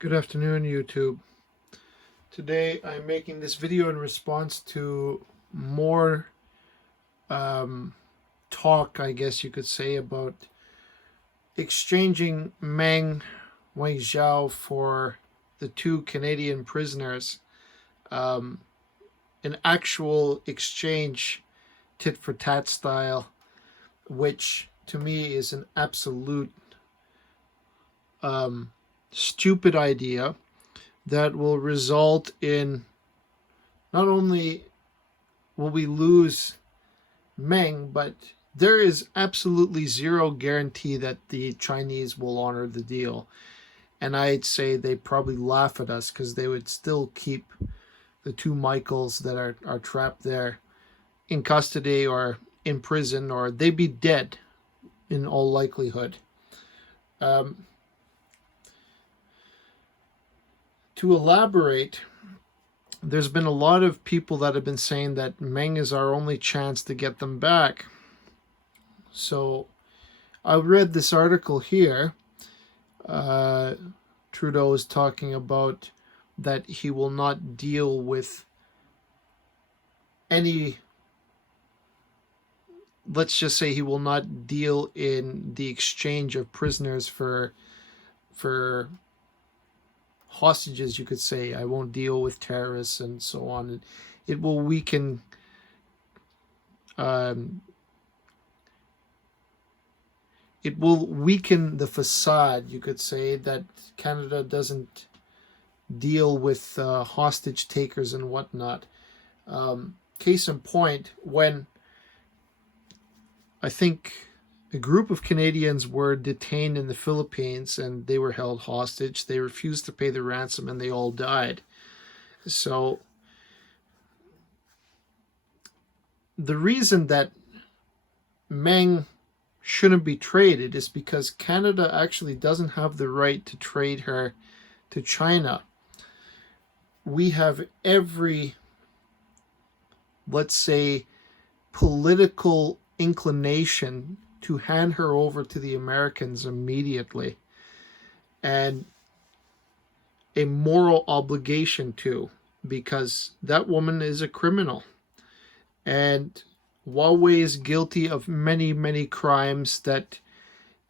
Good afternoon, YouTube. Today I'm making this video in response to more talk, I guess you could say, about exchanging Meng, Wanzhou for the two Canadian prisoners. Um, an actual exchange, tit for tat style, which to me is an absolute stupid idea that will result in not only will we lose Meng, but there is absolutely zero guarantee that the Chinese will honor the deal. And I'd say they probably laugh at us because they would still keep the two Michaels that are trapped there in custody or in prison, or they'd be dead in all likelihood. Um, to elaborate, there's been a lot of people that have been saying that Meng is our only chance to get them back. So I read this article here. Trudeau is talking about that he will not deal with any, let's just say he will not deal in the exchange of prisoners for hostages, you could say. I won't deal with terrorists and so on. It will weaken the facade, you could say, that Canada doesn't deal with hostage takers and whatnot. Case in point, when I think a group of Canadians were detained in the Philippines and they were held hostage, they refused to pay the ransom and they all died. So the reason that Meng shouldn't be traded is because Canada actually doesn't have the right to trade her to China. We have every, let's say, political inclination to hand her over to the Americans immediately, and a moral obligation to, because that woman is a criminal. And Huawei is guilty of many, many crimes that,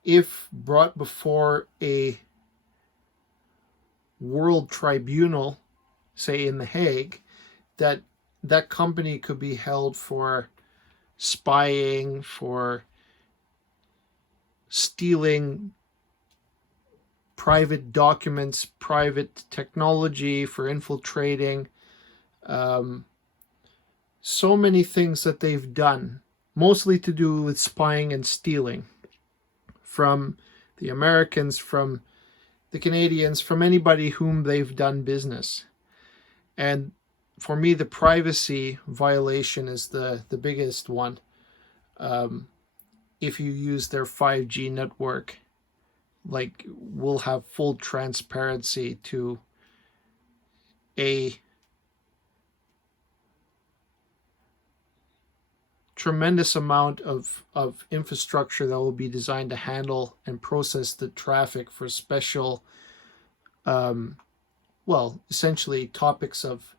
if brought before a world tribunal, say in The Hague, that company could be held for spying, for stealing private documents, private technology, for infiltrating. So many things that they've done, mostly to do with spying and stealing from the Americans, from the Canadians, from anybody whom they've done business. And for me, the privacy violation is the biggest one. If you use their 5G network, like, we'll have full transparency to a tremendous amount of infrastructure that will be designed to handle and process the traffic for special, essentially topics of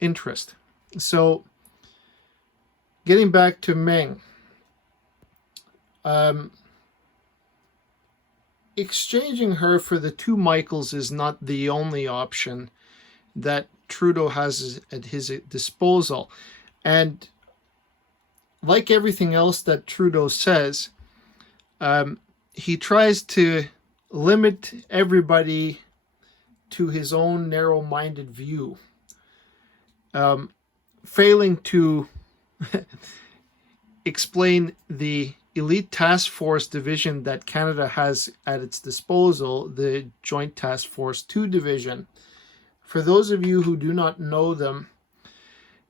interest. So, getting back to Meng, exchanging her for the two Michaels is not the only option that Trudeau has at his disposal. And like everything else that Trudeau says, he tries to limit everybody to his own narrow-minded view, failing to explain the elite task force division that Canada has at its disposal, the Joint Task Force 2 division. For those of you who do not know them,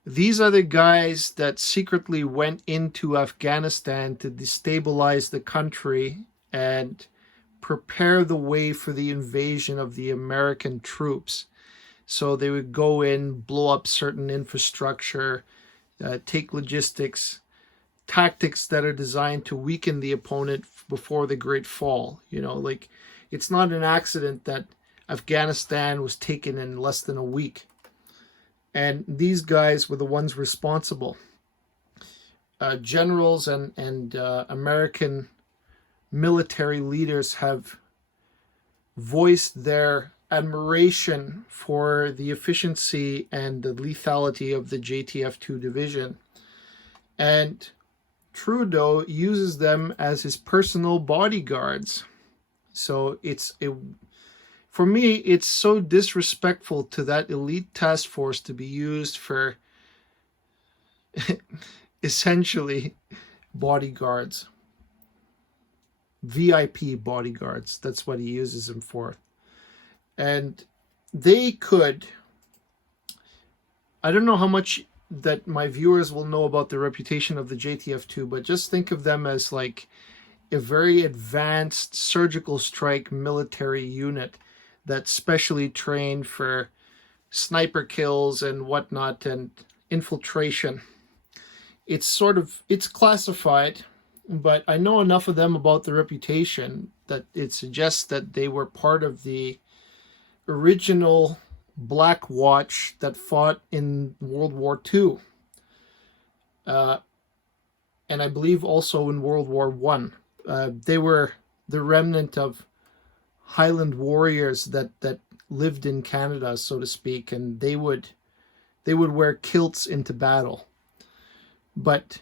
these are the guys that secretly went into Afghanistan to destabilize the country and prepare the way for the invasion of the American troops. So they would go in, blow up certain infrastructure, take logistics, tactics that are designed to weaken the opponent before the great fall. Like, it's not an accident that Afghanistan was taken in less than a week. And these guys were the ones responsible. Generals and American military leaders have voiced their admiration for the efficiency and the lethality of the JTF-2 division. And Trudeau uses them as his personal bodyguards. So for me, it's so disrespectful to that elite task force to be used for essentially bodyguards. VIP bodyguards. That's what he uses them for. And they could, I don't know how much that my viewers will know about the reputation of the JTF-2, but just think of them as like a very advanced surgical strike military unit that's specially trained for sniper kills and whatnot and infiltration. It's classified, but I know enough of them about the reputation that it suggests that they were part of the original Black Watch that fought in World War II. And I believe also in World War I. They were the remnant of Highland warriors that lived in Canada, so to speak, and they would wear kilts into battle. But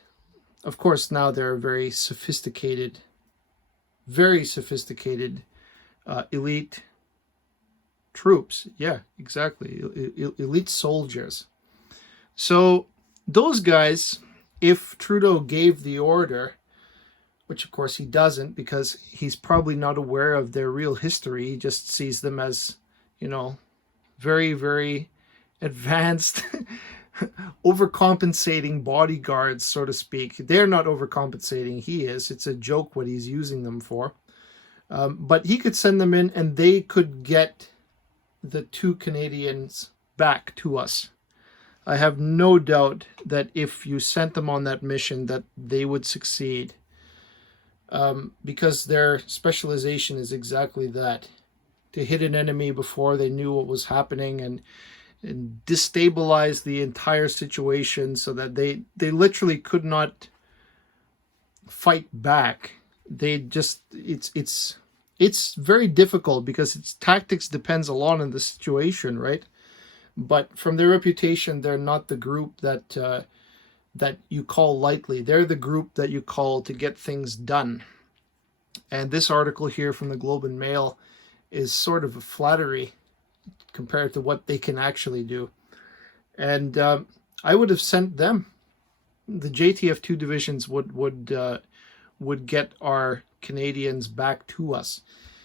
of course now they're very sophisticated elite troops. Yeah, exactly. Elite soldiers. So those guys, if Trudeau gave the order, which of course he doesn't because he's probably not aware of their real history, he just sees them as, very, very advanced, overcompensating bodyguards, so to speak. They're not overcompensating, he is. It's a joke what he's using them for. But he could send them in and they could get the 2 Canadians back to us. I have no doubt that if you sent them on that mission that they would succeed. Because their specialization is exactly that. To hit an enemy before they knew what was happening and destabilize the entire situation so that they literally could not fight back. It's very difficult because its tactics depends a lot on the situation, right? But from their reputation, they're not the group that you call lightly. They're the group that you call to get things done. And this article here from the Globe and Mail is sort of a flattery compared to what they can actually do. And I would have sent them. The JTF-2 divisions would get our Canadians back to us.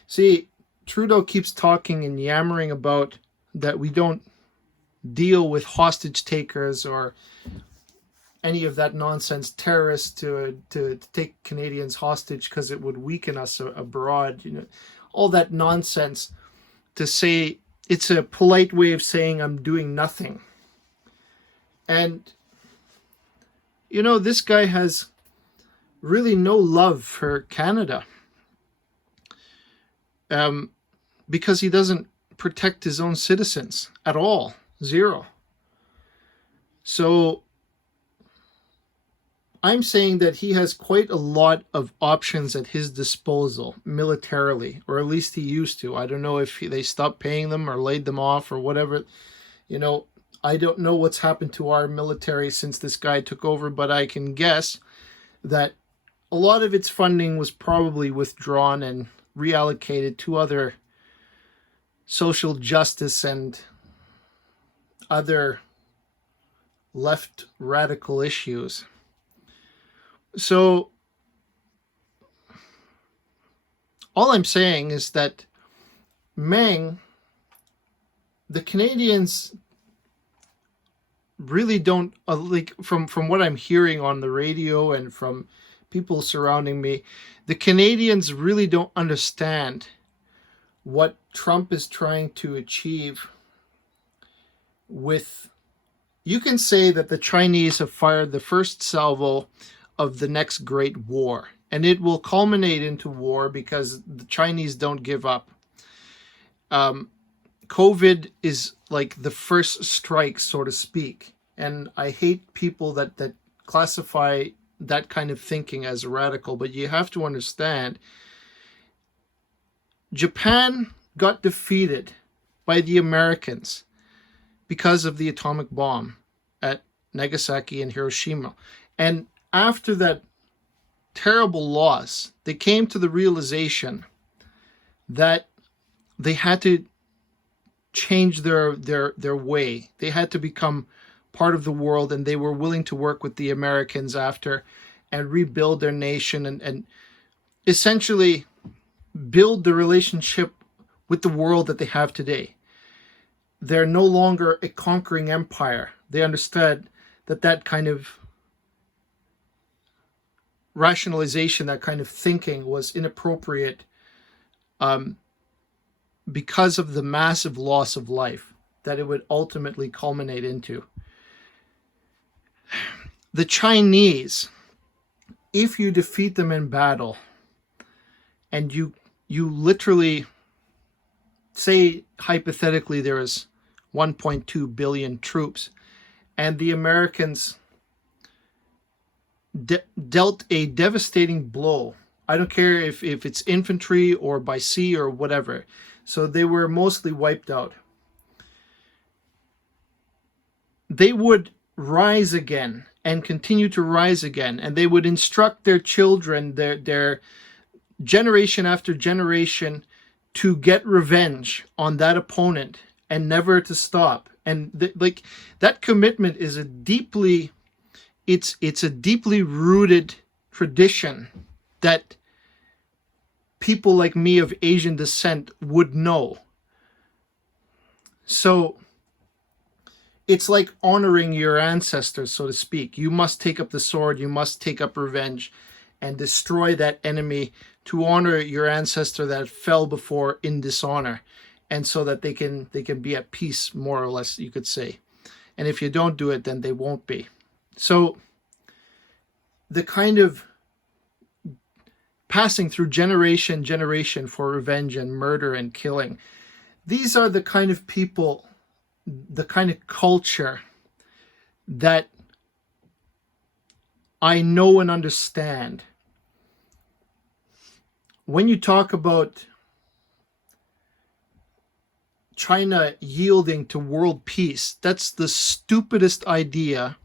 See, Trudeau keeps talking and yammering about that we don't deal with hostage takers or any of that nonsense, terrorists to take Canadians hostage because it would weaken us abroad. All that nonsense to say it's a polite way of saying I'm doing nothing. And this guy has really no love for Canada. Because he doesn't protect his own citizens at all. Zero. So I'm saying that he has quite a lot of options at his disposal militarily, or at least he used to. I don't know if they stopped paying them or laid them off or whatever. I don't know what's happened to our military since this guy took over, but I can guess that a lot of its funding was probably withdrawn and reallocated to other social justice and other left radical issues. So all I'm saying is that Meng, the Canadians really don't, like from what I'm hearing on the radio and from people surrounding me, the Canadians really don't understand what Trump is trying to achieve with, you can say that the Chinese have fired the first salvo of the next great war, and it will culminate into war because the Chinese don't give up. COVID is like the first strike, so to speak. And I hate people that classify that kind of thinking as radical, but you have to understand Japan got defeated by the Americans because of the atomic bomb at Nagasaki and Hiroshima. And after that terrible loss, they came to the realization that they had to change their way. They had to become part of the world, and they were willing to work with the Americans after and rebuild their nation and essentially build the relationship with the world that they have today. They're no longer a conquering empire. They understood that that kind of rationalization, that kind of thinking was inappropriate because of the massive loss of life that it would ultimately culminate into. The Chinese, if you defeat them in battle and you literally say hypothetically there is 1.2 billion troops and the Americans dealt a devastating blow. I don't care if it's infantry or by sea or whatever. So they were mostly wiped out. They would rise again and continue to rise again, and they would instruct their children, their generation after generation, to get revenge on that opponent and never to stop. And like that commitment is a deeply rooted tradition that people like me of Asian descent would know. So it's like honoring your ancestors, so to speak. You must take up the sword, you must take up revenge and destroy that enemy to honor your ancestor that fell before in dishonor, and so that they can be at peace, more or less, you could say. And if you don't do it, then they won't be. So the kind of passing through generation for revenge and murder and killing, these are the kind of people, the kind of culture that I know and understand. When you talk about China yielding to world peace, that's the stupidest idea,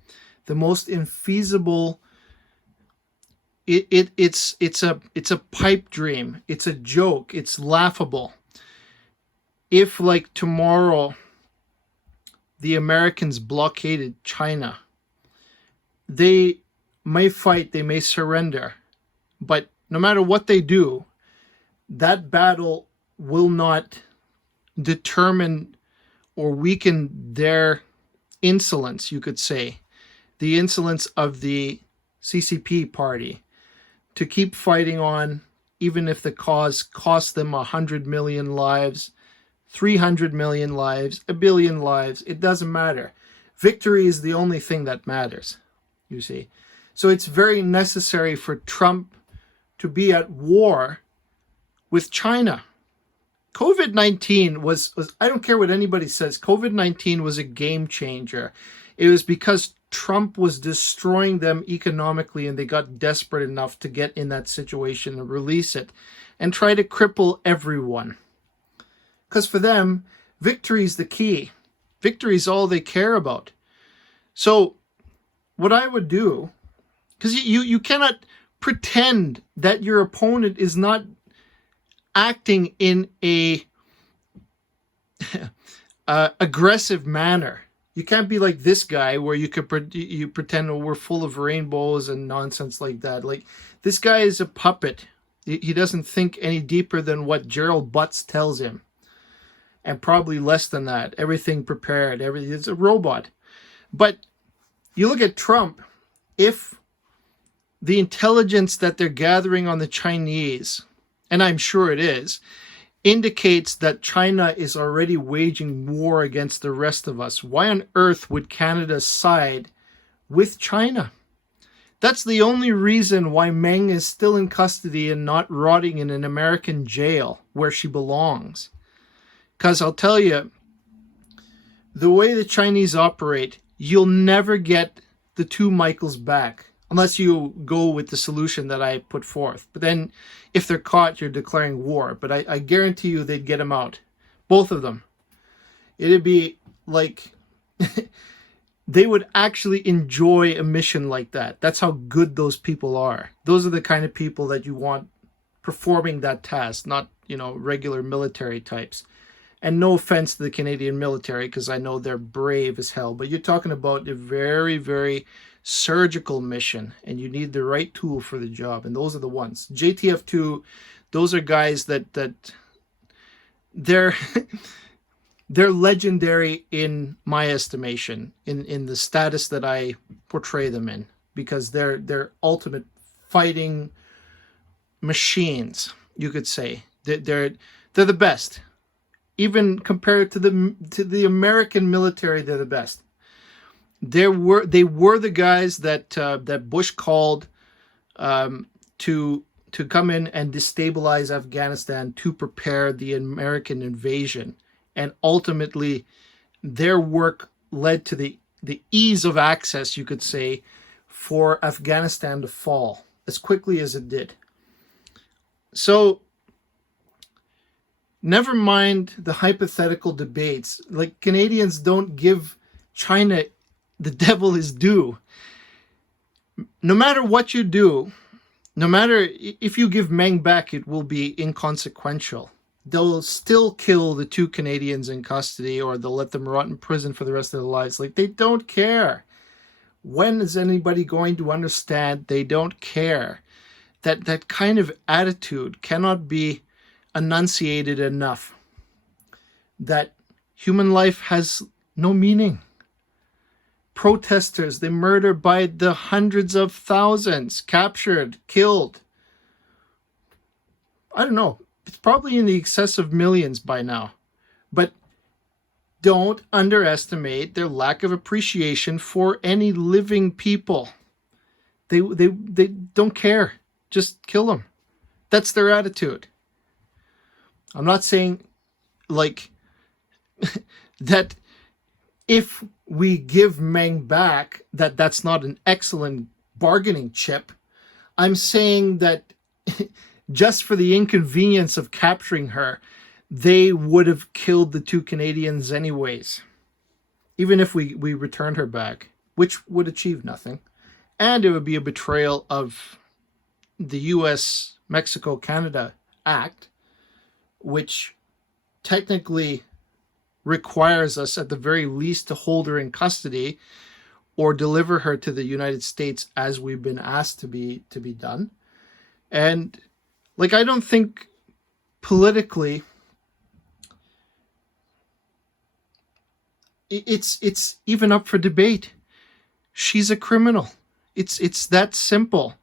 the most infeasible. It's a pipe dream. It's a joke. It's laughable. If, like, tomorrow the Americans blockaded China, they may fight, they may surrender, but no matter what they do, that battle will not determine or weaken their insolence, you could say, the insolence of the CCP party, to keep fighting on, even if the cause costs them 100 million lives, 300 million lives, 1 billion lives. It doesn't matter. Victory is the only thing that matters, you see. So it's very necessary for Trump to be at war with China. COVID-19 was, I don't care what anybody says, COVID-19 was a game changer. It was because Trump was destroying them economically, and they got desperate enough to get in that situation and release it and try to cripple everyone. Because for them, victory is the key. Victory is all they care about. So what I would do, because you cannot pretend that your opponent is not acting in a aggressive manner. You can't be like this guy where you pretend, oh, we're full of rainbows and nonsense like that. Like, this guy is a puppet. He doesn't think any deeper than what Gerald Butts tells him, and probably less than that. Everything prepared. Everything. It's a robot. But you look at Trump. If the intelligence that they're gathering on the Chinese, and I'm sure it is, indicates that China is already waging war against the rest of us, why on earth would Canada side with China? That's the only reason why Meng is still in custody and not rotting in an American jail where she belongs. Because I'll tell you, the way the Chinese operate, you'll never get the two Michaels back unless you go with the solution that I put forth. But then if they're caught, you're declaring war. But I guarantee you they'd get them out. Both of them. It'd be like they would actually enjoy a mission like that. That's how good those people are. Those are the kind of people that you want performing that task, not, regular military types. And no offense to the Canadian military, because I know they're brave as hell, but you're talking about a very, very surgical mission, and you need the right tool for the job, and those are the ones. JTF2, those are guys that they're they're legendary in my estimation, in the status that I portray them in, because they're ultimate fighting machines, you could say. They're the best. Even compared to the American military, they're the best. They were the guys that Bush called to come in and destabilize Afghanistan to prepare the American invasion, and ultimately their work led to the ease of access, you could say, for Afghanistan to fall as quickly as it did. So never mind the hypothetical debates. Like, Canadians don't give China the devil his due. No matter what you do, no matter if you give Meng back, it will be inconsequential. They'll still kill the two Canadians in custody, or they'll let them rot in prison for the rest of their lives. Like, they don't care. When is anybody going to understand they don't care? That kind of attitude cannot be enunciated enough, that human life has no meaning. Protesters, they murder by the hundreds of thousands, captured, killed. I don't know, it's probably in the excess of millions by now. But don't underestimate their lack of appreciation for any living people. They don't care. Just kill them. That's their attitude. I'm not saying like that if we give Meng back, that's not an excellent bargaining chip. I'm saying that just for the inconvenience of capturing her, they would have killed the two Canadians anyways, even if we returned her back, which would achieve nothing. And it would be a betrayal of the US-Mexico-Canada Act, which technically requires us at the very least to hold her in custody or deliver her to the United States as we've been asked to be done. And like, I don't think politically it's even up for debate. She's a criminal. It's that simple.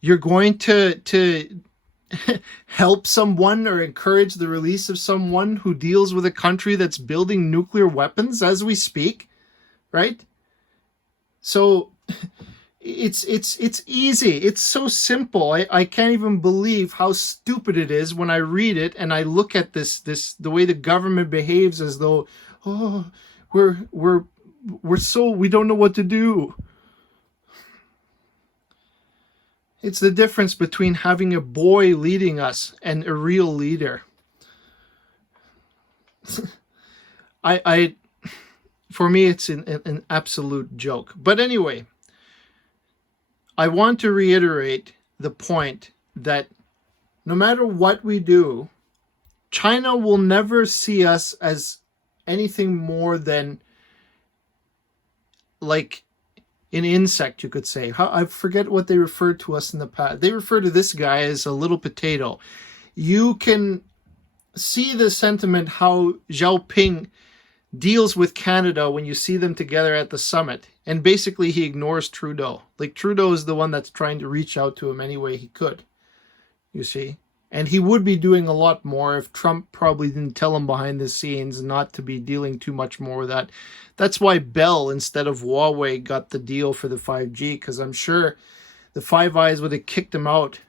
You're going to help someone or encourage the release of someone who deals with a country that's building nuclear weapons as we speak, right? So it's easy. It's so simple. I can't even believe how stupid it is when I read it and I look at this the way the government behaves, as though, oh, we're so, we don't know what to do. It's the difference between having a boy leading us and a real leader. For me, it's an absolute joke. But anyway, I want to reiterate the point that no matter what we do, China will never see us as anything more than like an insect, you could say. I forget what they referred to us in the past. They refer to this guy as a little potato. You can see the sentiment how Xiaoping deals with Canada when you see them together at the summit. And basically he ignores Trudeau. Like, Trudeau is the one that's trying to reach out to him any way he could, you see. And he would be doing a lot more if Trump probably didn't tell him behind the scenes not to be dealing too much more with that. That's why Bell, instead of Huawei, got the deal for the 5G, because I'm sure the Five Eyes would have kicked him out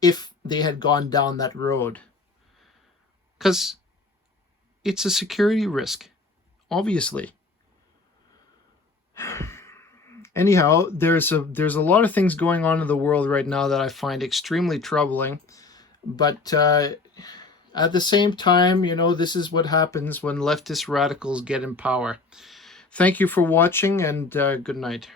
if they had gone down that road. Because it's a security risk, obviously. Anyhow, there's a lot of things going on in the world right now that I find extremely troubling. But at the same time, this is what happens when leftist radicals get in power. Thank you for watching, and good night.